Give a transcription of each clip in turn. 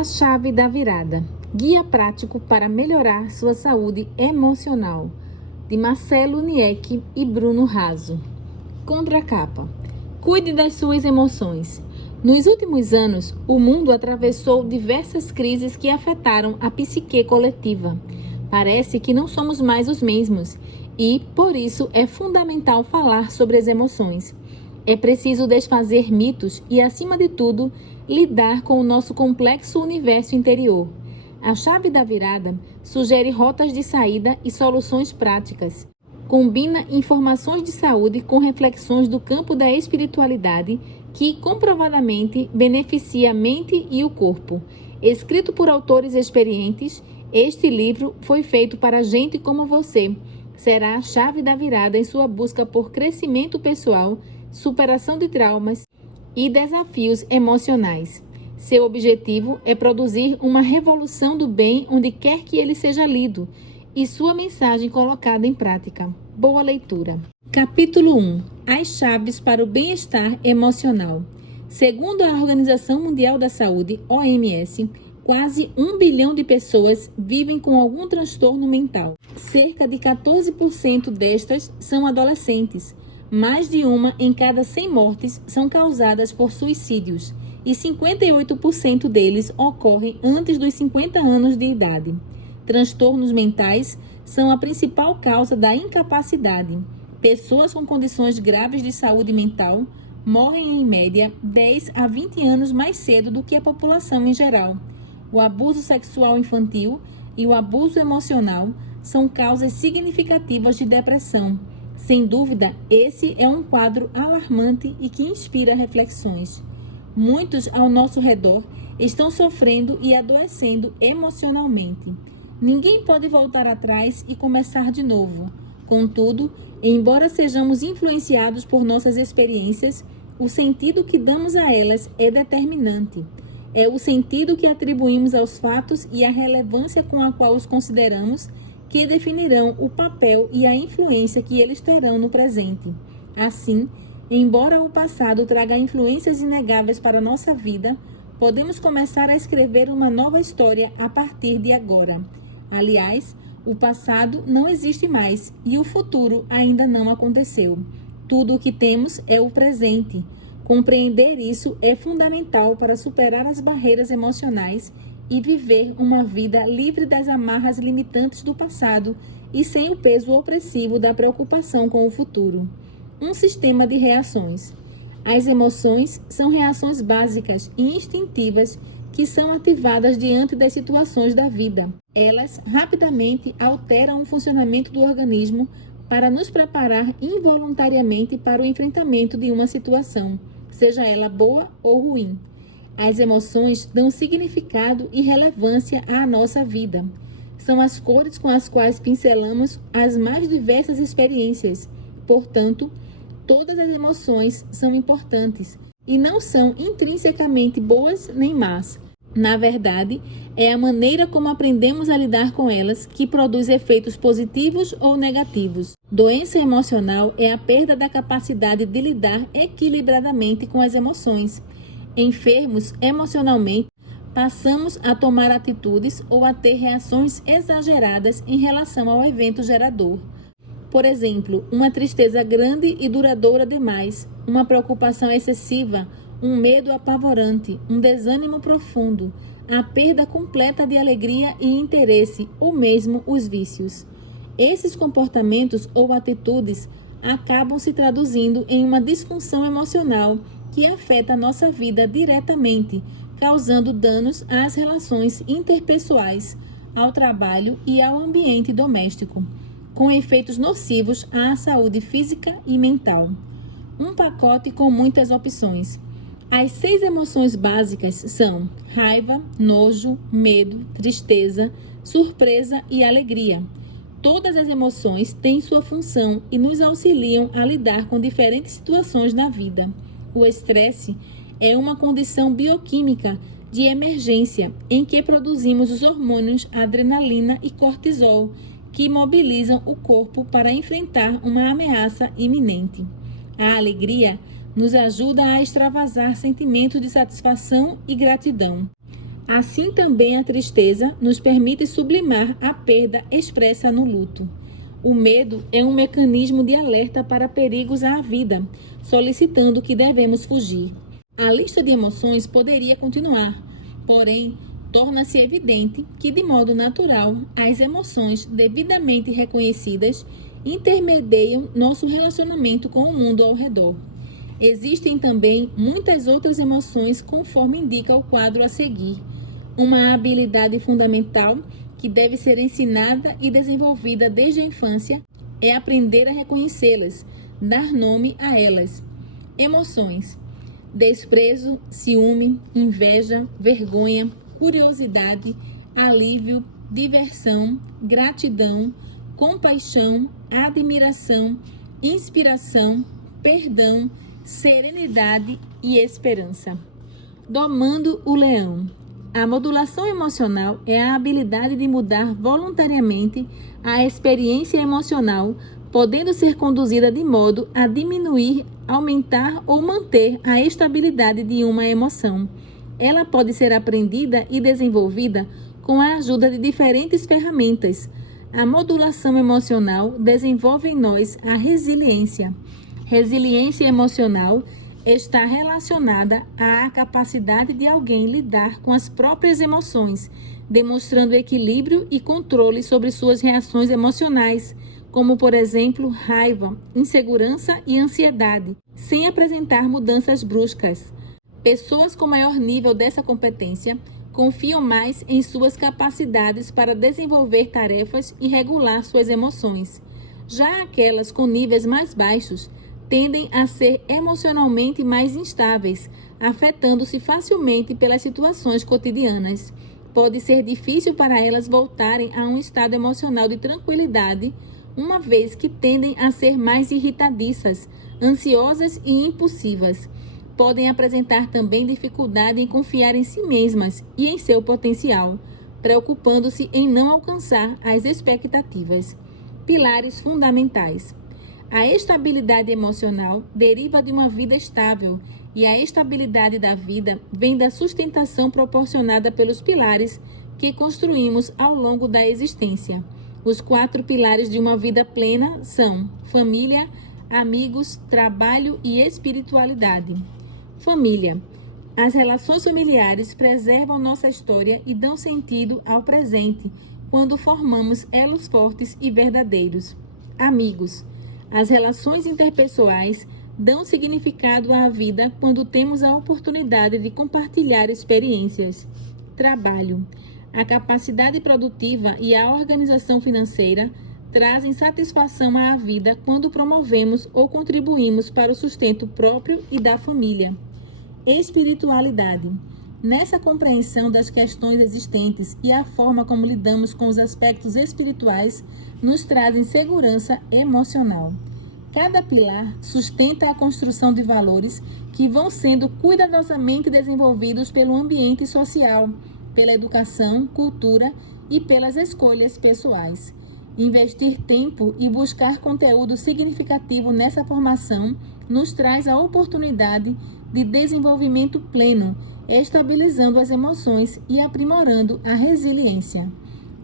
A chave da virada. Guia prático para melhorar sua saúde emocional. De Marcelo Niecki e Bruno Raso. Contracapa. Cuide das suas emoções. Nos últimos anos, o mundo atravessou diversas crises que afetaram a psique coletiva. Parece que não somos mais os mesmos e, por isso, é fundamental falar sobre as emoções. É preciso desfazer mitos e, acima de tudo, lidar com o nosso complexo universo interior. A chave da virada sugere rotas de saída e soluções práticas. Combina informações de saúde com reflexões do campo da espiritualidade que, comprovadamente, beneficia a mente e o corpo. Escrito por autores experientes, este livro foi feito para gente como você. Será a chave da virada em sua busca por crescimento pessoal, superação de traumas e desafios emocionais. Seu objetivo é produzir uma revolução do bem onde quer que ele seja lido e sua mensagem colocada em prática. Boa leitura. Capítulo 1. As chaves para o bem-estar emocional. Segundo a Organização Mundial da Saúde, OMS, quase 1 bilhão de pessoas vivem com algum transtorno mental. Cerca de 14% destas são adolescentes. Mais de uma em cada 100 mortes são causadas por suicídios e 58% deles ocorrem antes dos 50 anos de idade. Transtornos mentais são a principal causa da incapacidade. Pessoas com condições graves de saúde mental morrem em média 10 a 20 anos mais cedo do que a população em geral. O abuso sexual infantil e o abuso emocional são causas significativas de depressão. Sem dúvida, esse é um quadro alarmante e que inspira reflexões. Muitos ao nosso redor estão sofrendo e adoecendo emocionalmente. Ninguém pode voltar atrás e começar de novo. Contudo, embora sejamos influenciados por nossas experiências, o sentido que damos a elas é determinante. É o sentido que atribuímos aos fatos e a relevância com a qual os consideramos que definirão o papel e a influência que eles terão no presente. Assim, embora o passado traga influências inegáveis para a nossa vida, podemos começar a escrever uma nova história a partir de agora. Aliás, o passado não existe mais e o futuro ainda não aconteceu. Tudo o que temos é o presente. Compreender isso é fundamental para superar as barreiras emocionais e viver uma vida livre das amarras limitantes do passado e sem o peso opressivo da preocupação com o futuro. Um sistema de reações. As emoções são reações básicas e instintivas que são ativadas diante das situações da vida. Elas rapidamente alteram o funcionamento do organismo para nos preparar involuntariamente para o enfrentamento de uma situação, seja ela boa ou ruim. As emoções dão significado e relevância à nossa vida. São as cores com as quais pincelamos as mais diversas experiências. Portanto, todas as emoções são importantes e não são intrinsecamente boas nem más. Na verdade, é a maneira como aprendemos a lidar com elas que produz efeitos positivos ou negativos. Doença emocional é a perda da capacidade de lidar equilibradamente com as emoções. Enfermos emocionalmente, passamos a tomar atitudes ou a ter reações exageradas em relação ao evento gerador. Por exemplo, uma tristeza grande e duradoura demais, uma preocupação excessiva, um medo apavorante, um desânimo profundo, a perda completa de alegria e interesse, ou mesmo os vícios. Esses comportamentos ou atitudes acabam se traduzindo em uma disfunção emocional que afeta a nossa vida diretamente, causando danos às relações interpessoais, ao trabalho e ao ambiente doméstico, com efeitos nocivos à saúde física e mental. Um pacote com muitas opções. As 6 emoções básicas são raiva, nojo, medo, tristeza, surpresa e alegria. Todas as emoções têm sua função e nos auxiliam a lidar com diferentes situações na vida. O estresse é uma condição bioquímica de emergência em que produzimos os hormônios adrenalina e cortisol, que mobilizam o corpo para enfrentar uma ameaça iminente. A alegria nos ajuda a extravasar sentimentos de satisfação e gratidão. Assim também a tristeza nos permite sublimar a perda expressa no luto. O medo é um mecanismo de alerta para perigos à vida, solicitando que devemos fugir. A lista de emoções poderia continuar, porém, torna-se evidente que, de modo natural, as emoções devidamente reconhecidas intermediam nosso relacionamento com o mundo ao redor. Existem também muitas outras emoções, conforme indica o quadro a seguir. Uma habilidade fundamental que deve ser ensinada e desenvolvida desde a infância é aprender a reconhecê-las, dar nome a elas. Emoções: desprezo, ciúme, inveja, vergonha, curiosidade, alívio, diversão, gratidão, compaixão, admiração, inspiração, perdão, serenidade e esperança. Domando o leão. A modulação emocional é a habilidade de mudar voluntariamente a experiência emocional, podendo ser conduzida de modo a diminuir, aumentar ou manter a estabilidade de uma emoção. Ela pode ser aprendida e desenvolvida com a ajuda de diferentes ferramentas. A modulação emocional desenvolve em nós a resiliência. Resiliência emocional está relacionada à capacidade de alguém lidar com as próprias emoções, demonstrando equilíbrio e controle sobre suas reações emocionais, como, por exemplo, raiva, insegurança e ansiedade, sem apresentar mudanças bruscas. Pessoas com maior nível dessa competência confiam mais em suas capacidades para desenvolver tarefas e regular suas emoções. Já aquelas com níveis mais baixos tendem a ser emocionalmente mais instáveis, afetando-se facilmente pelas situações cotidianas. Pode ser difícil para elas voltarem a um estado emocional de tranquilidade, uma vez que tendem a ser mais irritadiças, ansiosas e impulsivas. Podem apresentar também dificuldade em confiar em si mesmas e em seu potencial, preocupando-se em não alcançar as expectativas. Pilares fundamentais. A estabilidade emocional deriva de uma vida estável e a estabilidade da vida vem da sustentação proporcionada pelos pilares que construímos ao longo da existência. Os 4 pilares de uma vida plena são família, amigos, trabalho e espiritualidade. Família. As relações familiares preservam nossa história e dão sentido ao presente quando formamos elos fortes e verdadeiros. Amigos. As relações interpessoais dão significado à vida quando temos a oportunidade de compartilhar experiências. Trabalho. A capacidade produtiva e a organização financeira trazem satisfação à vida quando promovemos ou contribuímos para o sustento próprio e da família. Espiritualidade. Nessa compreensão das questões existentes e a forma como lidamos com os aspectos espirituais nos trazem segurança emocional. Cada pilar sustenta a construção de valores que vão sendo cuidadosamente desenvolvidos pelo ambiente social, pela educação, cultura e pelas escolhas pessoais. Investir tempo e buscar conteúdo significativo nessa formação nos traz a oportunidade de desenvolvimento pleno, estabilizando as emoções e aprimorando a resiliência.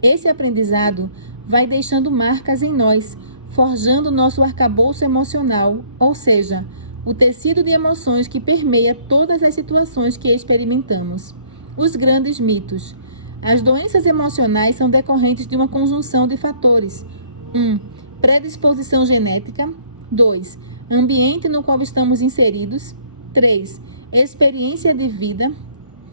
Esse aprendizado vai deixando marcas em nós, forjando nosso arcabouço emocional, ou seja, o tecido de emoções que permeia todas as situações que experimentamos. Os grandes mitos. As doenças emocionais são decorrentes de uma conjunção de fatores. 1. Predisposição genética. 2. Ambiente no qual estamos inseridos. 3. Experiência de vida.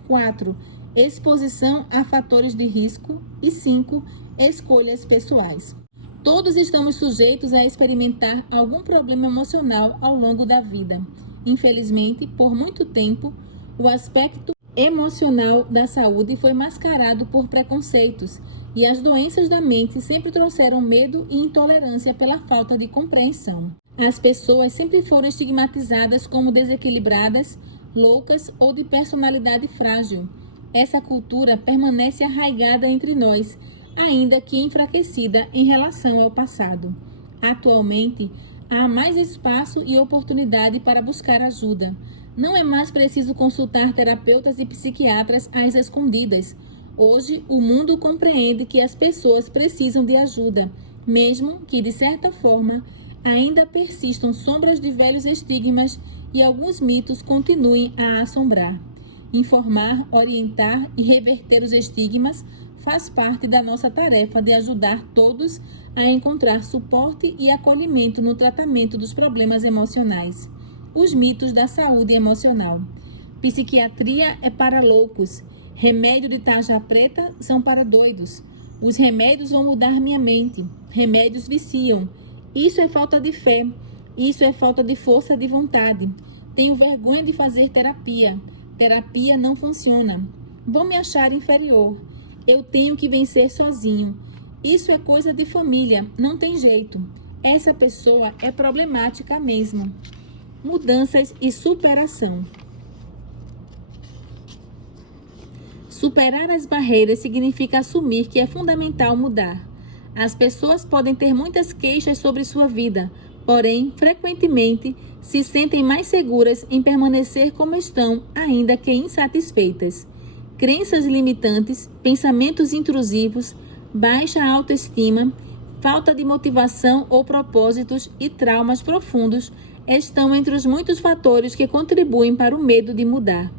4. Exposição a fatores de risco. E 5. Escolhas pessoais. Todos estamos sujeitos a experimentar algum problema emocional ao longo da vida. Infelizmente, por muito tempo, o aspecto emocional da saúde foi mascarado por preconceitos e as doenças da mente sempre trouxeram medo e intolerância pela falta de compreensão. As pessoas sempre foram estigmatizadas como desequilibradas, loucas ou de personalidade frágil. Essa cultura permanece arraigada entre nós, ainda que enfraquecida em relação ao passado. Atualmente, há mais espaço e oportunidade para buscar ajuda. Não é mais preciso consultar terapeutas e psiquiatras às escondidas. Hoje, o mundo compreende que as pessoas precisam de ajuda, mesmo que, de certa forma, ainda persistam sombras de velhos estigmas e alguns mitos continuem a assombrar. Informar, orientar e reverter os estigmas faz parte da nossa tarefa de ajudar todos a encontrar suporte e acolhimento no tratamento dos problemas emocionais. Os mitos da saúde emocional. Psiquiatria é para loucos. Remédio de tarja preta são para doidos. Os remédios vão mudar minha mente. Remédios viciam. Isso é falta de fé. Isso é falta de força de vontade. Tenho vergonha de fazer terapia. Terapia não funciona. Vou me achar inferior. Eu tenho que vencer sozinho. Isso é coisa de família. Não tem jeito. Essa pessoa é problemática mesmo. Mudanças e superação. Superar as barreiras significa assumir que é fundamental mudar. As pessoas podem ter muitas queixas sobre sua vida, porém, frequentemente, se sentem mais seguras em permanecer como estão, ainda que insatisfeitas. Crenças limitantes, pensamentos intrusivos, baixa autoestima, falta de motivação ou propósitos e traumas profundos estão entre os muitos fatores que contribuem para o medo de mudar.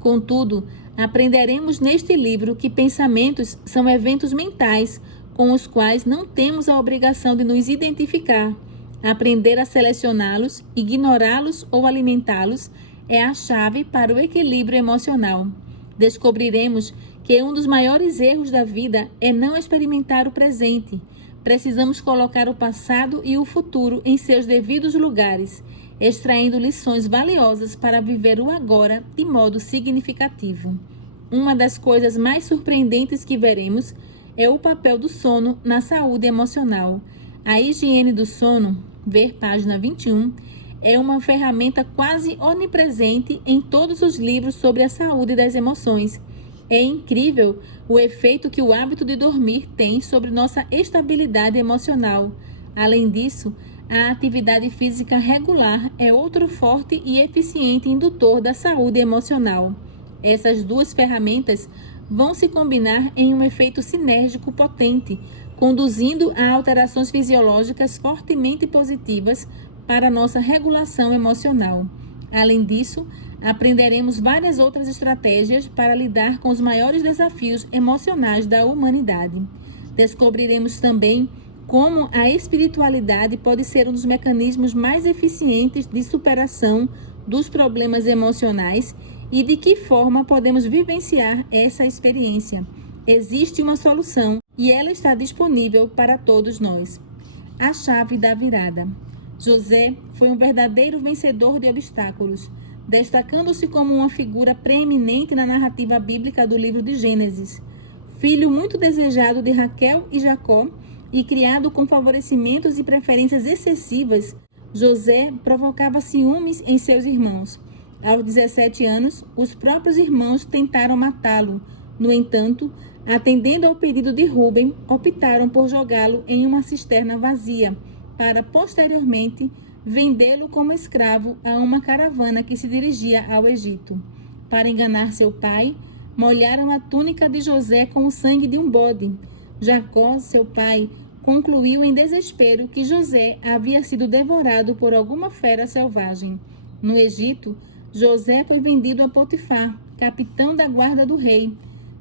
Contudo, aprenderemos neste livro que pensamentos são eventos mentais com os quais não temos a obrigação de nos identificar. Aprender a selecioná-los, ignorá-los ou alimentá-los é a chave para o equilíbrio emocional. Descobriremos que um dos maiores erros da vida é não experimentar o presente. Precisamos colocar o passado e o futuro em seus devidos lugares, extraindo lições valiosas para viver o agora de modo significativo. Uma das coisas mais surpreendentes que veremos é o papel do sono na saúde emocional. A higiene do sono, ver página 21, é uma ferramenta quase onipresente em todos os livros sobre a saúde das emoções. É incrível o efeito que o hábito de dormir tem sobre nossa estabilidade emocional. Além disso, a atividade física regular é outro forte e eficiente indutor da saúde emocional. Essas duas ferramentas vão se combinar em um efeito sinérgico potente, conduzindo a alterações fisiológicas fortemente positivas para nossa regulação emocional. Além disso, aprenderemos várias outras estratégias para lidar com os maiores desafios emocionais da humanidade. Descobriremos também como a espiritualidade pode ser um dos mecanismos mais eficientes de superação dos problemas emocionais e de que forma podemos vivenciar essa experiência. Existe uma solução e ela está disponível para todos nós. A chave da virada. José foi um verdadeiro vencedor de obstáculos, destacando-se como uma figura preeminente na narrativa bíblica do livro de Gênesis. Filho muito desejado de Raquel e Jacó e criado com favorecimentos e preferências excessivas, José provocava ciúmes em seus irmãos. Aos 17 anos, os próprios irmãos tentaram matá-lo. No entanto, atendendo ao pedido de Rúben, optaram por jogá-lo em uma cisterna vazia, para posteriormente vendê-lo como escravo a uma caravana que se dirigia ao Egito. Para enganar seu pai, molharam a túnica de José com o sangue de um bode. Jacó, seu pai, concluiu em desespero que José havia sido devorado por alguma fera selvagem. No Egito, José foi vendido a Potifar, capitão da guarda do rei.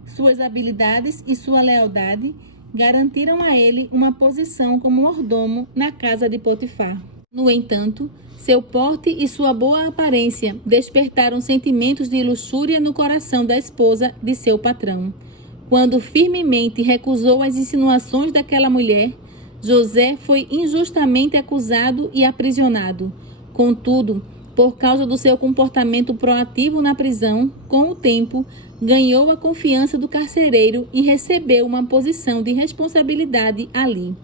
Suas habilidades e sua lealdade garantiram a ele uma posição como mordomo na casa de Potifar. No entanto, seu porte e sua boa aparência despertaram sentimentos de luxúria no coração da esposa de seu patrão. Quando firmemente recusou as insinuações daquela mulher, José foi injustamente acusado e aprisionado. Contudo, por causa do seu comportamento proativo na prisão, com o tempo, ganhou a confiança do carcereiro e recebeu uma posição de responsabilidade ali.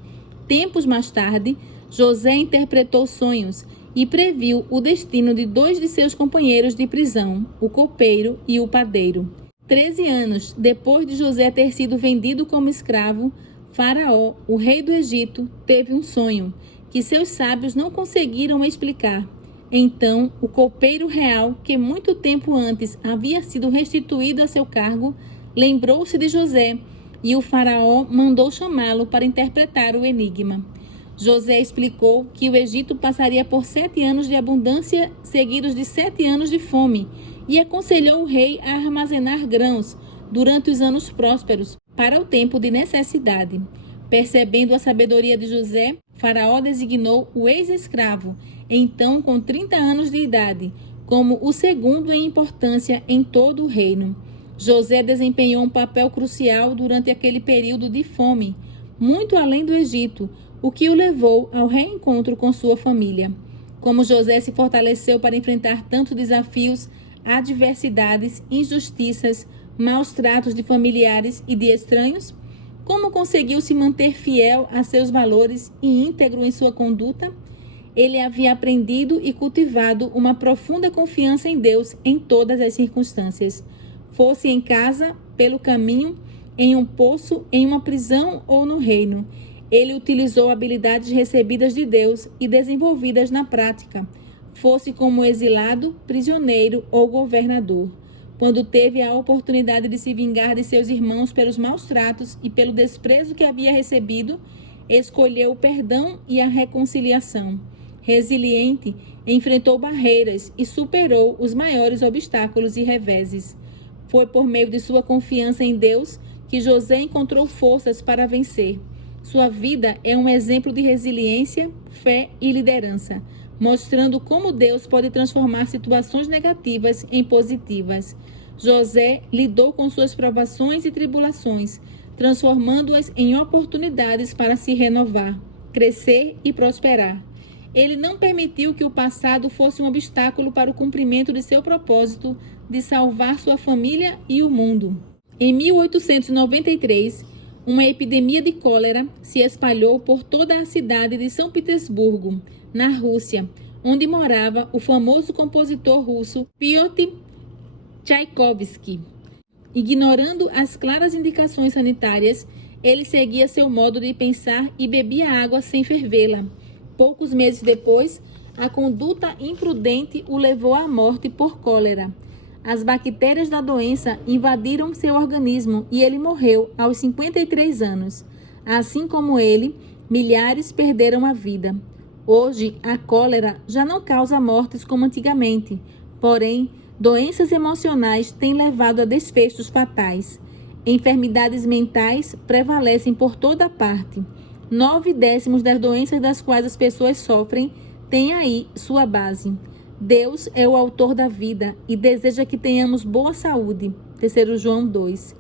Tempos mais tarde, José interpretou sonhos e previu o destino de 2 de seus companheiros de prisão, o copeiro e o padeiro. 13 anos depois de José ter sido vendido como escravo, Faraó, o rei do Egito, teve um sonho que seus sábios não conseguiram explicar. Então, o copeiro real, que muito tempo antes havia sido restituído a seu cargo, lembrou-se de José, e o faraó mandou chamá-lo para interpretar o enigma. José explicou que o Egito passaria por 7 anos de abundância, seguidos de 7 anos de fome, e aconselhou o rei a armazenar grãos durante os anos prósperos, para o tempo de necessidade. Percebendo a sabedoria de José, Faraó designou o ex-escravo, então com 30 anos de idade, como o segundo em importância em todo o reino. José desempenhou um papel crucial durante aquele período de fome, muito além do Egito, o que o levou ao reencontro com sua família. Como José se fortaleceu para enfrentar tantos desafios, adversidades, injustiças, maus tratos de familiares e de estranhos? Como conseguiu se manter fiel a seus valores e íntegro em sua conduta? Ele havia aprendido e cultivado uma profunda confiança em Deus em todas as circunstâncias. Fosse em casa, pelo caminho, em um poço, em uma prisão ou no reino. Ele utilizou habilidades recebidas de Deus e desenvolvidas na prática, fosse como exilado, prisioneiro ou governador. Quando teve a oportunidade de se vingar de seus irmãos pelos maus tratos e pelo desprezo que havia recebido, escolheu o perdão e a reconciliação. Resiliente, enfrentou barreiras e superou os maiores obstáculos e reveses. Foi por meio de sua confiança em Deus que José encontrou forças para vencer. Sua vida é um exemplo de resiliência, fé e liderança, mostrando como Deus pode transformar situações negativas em positivas. José lidou com suas provações e tribulações, transformando-as em oportunidades para se renovar, crescer e prosperar. Ele não permitiu que o passado fosse um obstáculo para o cumprimento de seu propósito de salvar sua família e o mundo. Em 1893, uma epidemia de cólera se espalhou por toda a cidade de São Petersburgo, na Rússia, onde morava o famoso compositor russo Piotr Tchaikovsky. Ignorando as claras indicações sanitárias, ele seguia seu modo de pensar e bebia água sem fervê-la. Poucos meses depois, a conduta imprudente o levou à morte por cólera. As bactérias da doença invadiram seu organismo e ele morreu aos 53 anos. Assim como ele, milhares perderam a vida. Hoje, a cólera já não causa mortes como antigamente, porém, doenças emocionais têm levado a desfechos fatais. Enfermidades mentais prevalecem por toda parte. 9/10 das doenças das quais as pessoas sofrem têm aí sua base. Deus é o autor da vida e deseja que tenhamos boa saúde. 3 João 2.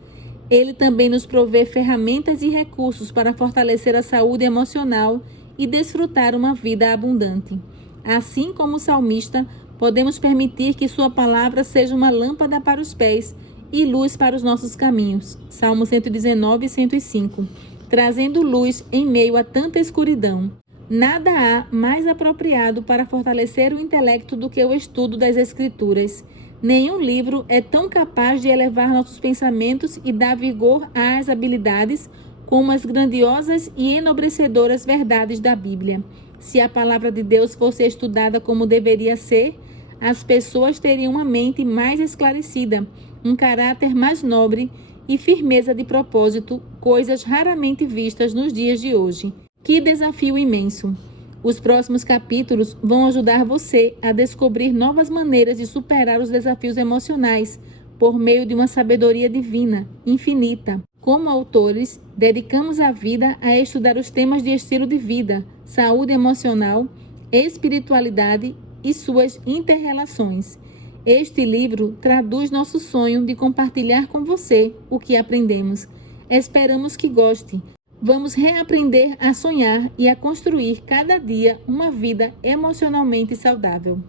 Ele também nos provê ferramentas e recursos para fortalecer a saúde emocional e desfrutar uma vida abundante. Assim como o salmista, podemos permitir que sua palavra seja uma lâmpada para os pés e luz para os nossos caminhos. Salmo 119 e 105. Trazendo luz em meio a tanta escuridão. Nada há mais apropriado para fortalecer o intelecto do que o estudo das Escrituras. Nenhum livro é tão capaz de elevar nossos pensamentos e dar vigor às habilidades como as grandiosas e enobrecedoras verdades da Bíblia. Se a palavra de Deus fosse estudada como deveria ser, as pessoas teriam uma mente mais esclarecida, um caráter mais nobre e firmeza de propósito, coisas raramente vistas nos dias de hoje. Que desafio imenso! Os próximos capítulos vão ajudar você a descobrir novas maneiras de superar os desafios emocionais por meio de uma sabedoria divina, infinita. Como autores, dedicamos a vida a estudar os temas de estilo de vida, saúde emocional, espiritualidade e suas interrelações. Este livro traduz nosso sonho de compartilhar com você o que aprendemos. Esperamos que goste. Vamos reaprender a sonhar e a construir cada dia uma vida emocionalmente saudável.